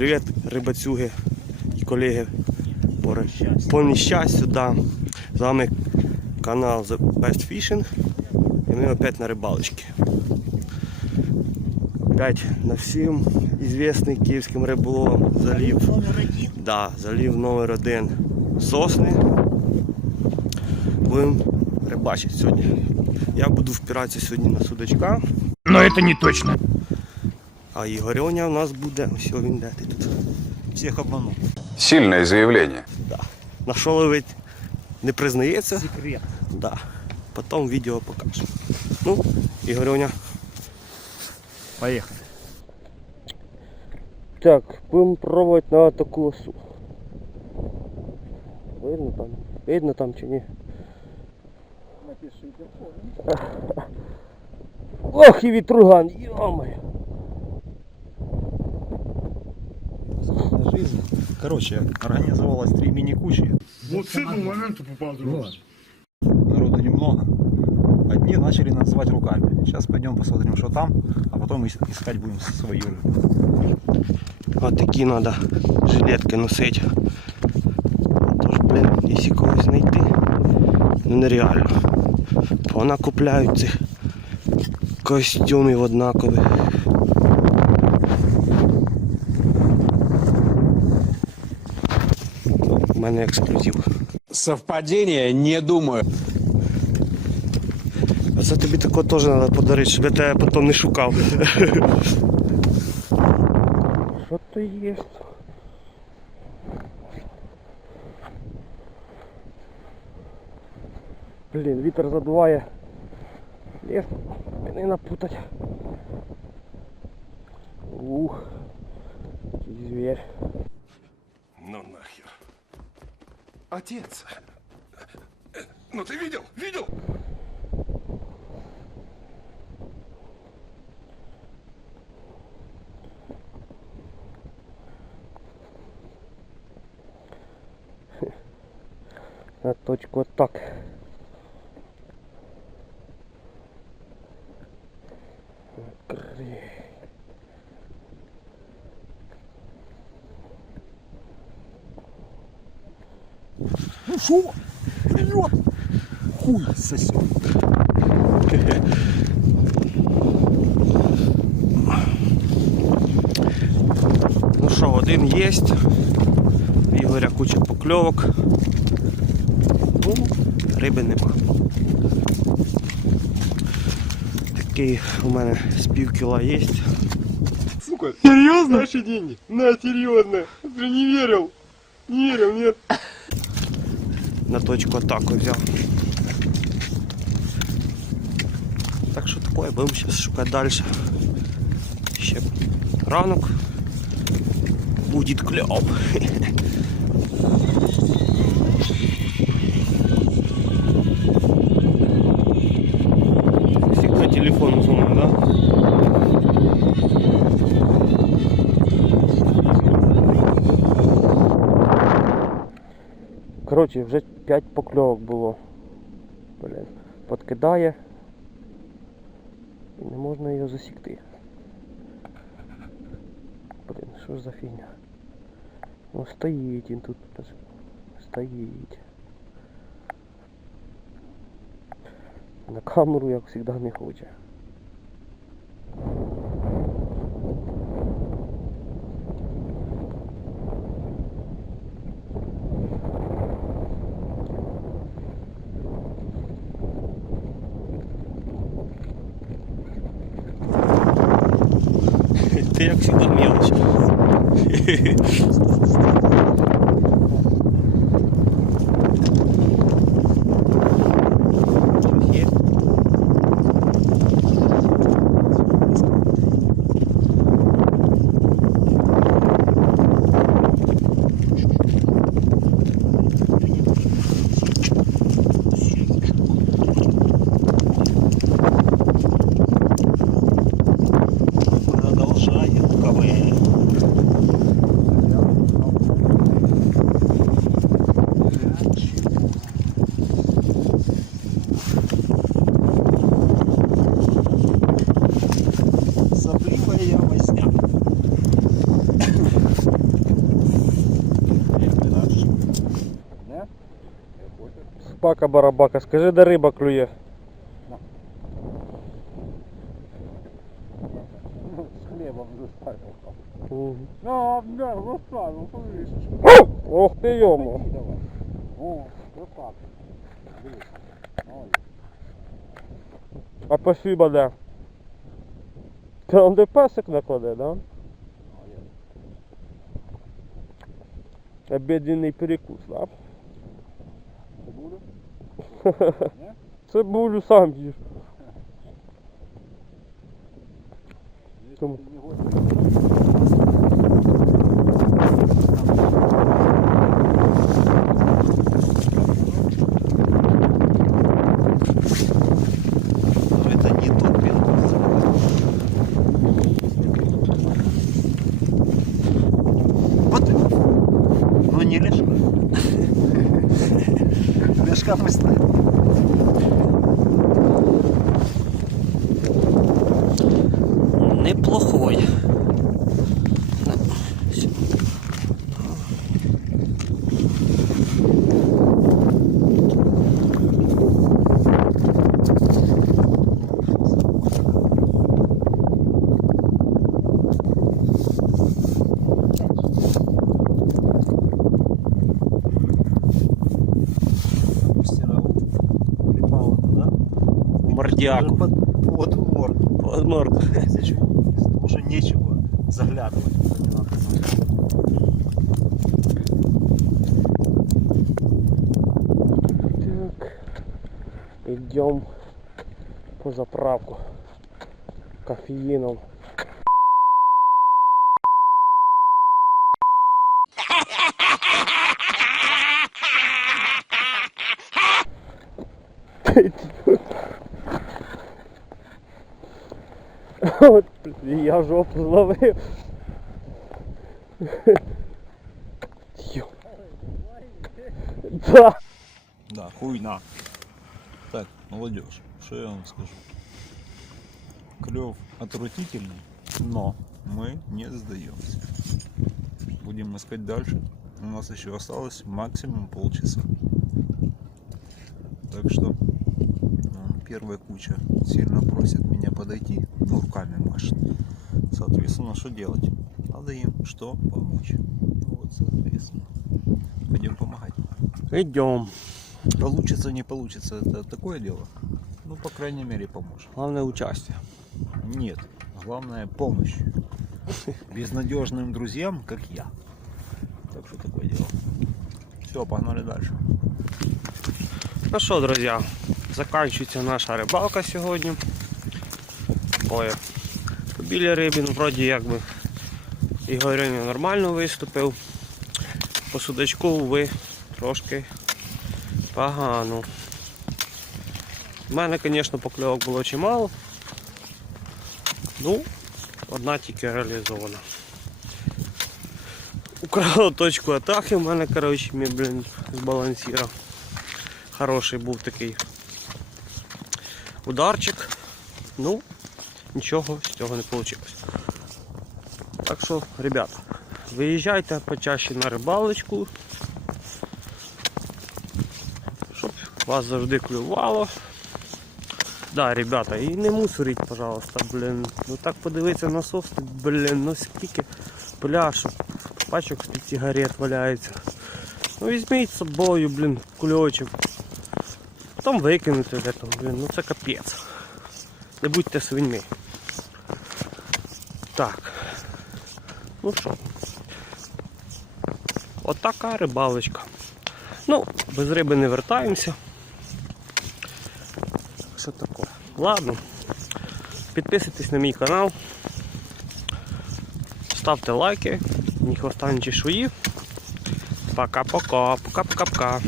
привіт, рибацюги і колеги по, по нещастю. Да. З вами канал The Best Fishing. І ми опять на рибалочці. Опять на всім известний київським риболовом залів. Номер один. Да, залів номер один сосни. Будемо рибачити сьогодні. Я буду впиратися сьогодні на судачка. Но это не точно. А Ігорьоня у нас буде. Ось він де ти тут. Всех обманул. Сильное заявление. На що ловить не признається. Секрет. Да. Потім відео покажу. Ну, Ігорьоня. Поехали. Так, будемо пробувати на таку осу. Видно там? Видно там чи ні? Ох і вітруган, йомаю. Жизнь. Короче, организовалось три мини-кучи. Вот с этого момента попал дрова. Народу немного. Одни начали называть руками. Сейчас пойдем посмотрим, что там, а потом ис- искать будем свою рыбу. От такі треба жилетки носити. Тож, блін, якщо когось знайти, ну нереально. Вона купляють цих костюмів однакових. мене ексклюзив. Совпадение, не думаю. А це тобі такого теж треба подарити, щоб я тебе потім не шукав. Що то є? Блін, вітер задуває. Лес мене напутать. Ух. Який звір. Ну нахер. Отец. Ну ты видел? Видел? На точку так. Ну шо? Вперед! Хуй сосет. Ну що, один є. В Ігоря куча покльовок. Ну, риби нема. Такий у мене з пів кіла є. Сука, серйозно? Наші деньги? На, серйозно. Не верил. Не верил, нет. На точку атаку взяв. Так що таке, будемо зараз шукати далі. Ще ранок. Будет клёв. Коротше, вже 5 покльовок було. Блін. Подкидає. І не можна його засікти. Блін, що ж за фігня? Ну стоїть він тут. Стоїть. На камеру, як завжди, не хоче. cego, 5 mil. Бака барабака, скажи, де риба клює. С хлебом заставил. А, да, заставил, слышишь. Ох йому. давай. О, вот так. А спасибо, де? Там де песик накладе, да? Обеденний перекус, да? Цибулю? Цибулю сам їж. Тому- Мордяку. Под, под морду. Под морду. Потому что нечего заглядывать. Так. Идем по заправку кофеином. От я жопу зловив. Да. Да, хуйна. Так, молодежь, что я вам скажу? Клев отвратительный, но мы не сдаемся. Будем искать дальше. У нас еще осталось максимум полчаса. Так что первая куча сильно просит меня подойти, ну, руками машет. Соответственно, что делать? Надо им что? Помочь. Вот, соответственно. Пойдем помогать. Идем. Получится, не получится, это такое дело. Ну, по крайней мере, поможет. Главное участие. Нет, главное помощь. Безнадежным друзьям, как я. Так что такое дело. Все, погнали дальше. Ну що, друзі, закінчується наша рибалка сьогодні. Ой, біля риби, ну вроді якби Ігорюня нормально виступив. По судачку ви трошки погано. У мене, звісно, покльовок було чимало. Ну, одна тільки реалізована. Украла точку атаки, в мене, коротше, мій, блін, збалансував. Хороший був такий ударчик. Ну, нічого з цього не вийшло. Так що, ребята, виїжджайте почаще на рибалочку. Щоб вас завжди клювало. Да, ребята, і не мусоріть, пожалуйста, блін. Ну так подивитися на софт, блін, ну скільки пляшок, пачок з-під сигарет валяється. Ну візьміть з собою, блін, кульочок. Потім викинути де там, блін, ну це капець. Не будьте свиньми. Так. Ну що. От рибалочка. Ну, без риби не вертаємося. Що таке? Ладно. Підписуйтесь на мій канал. Ставте лайки. Ні хвоста, ні чешуї. Пока-пока. Пока-пока-пока.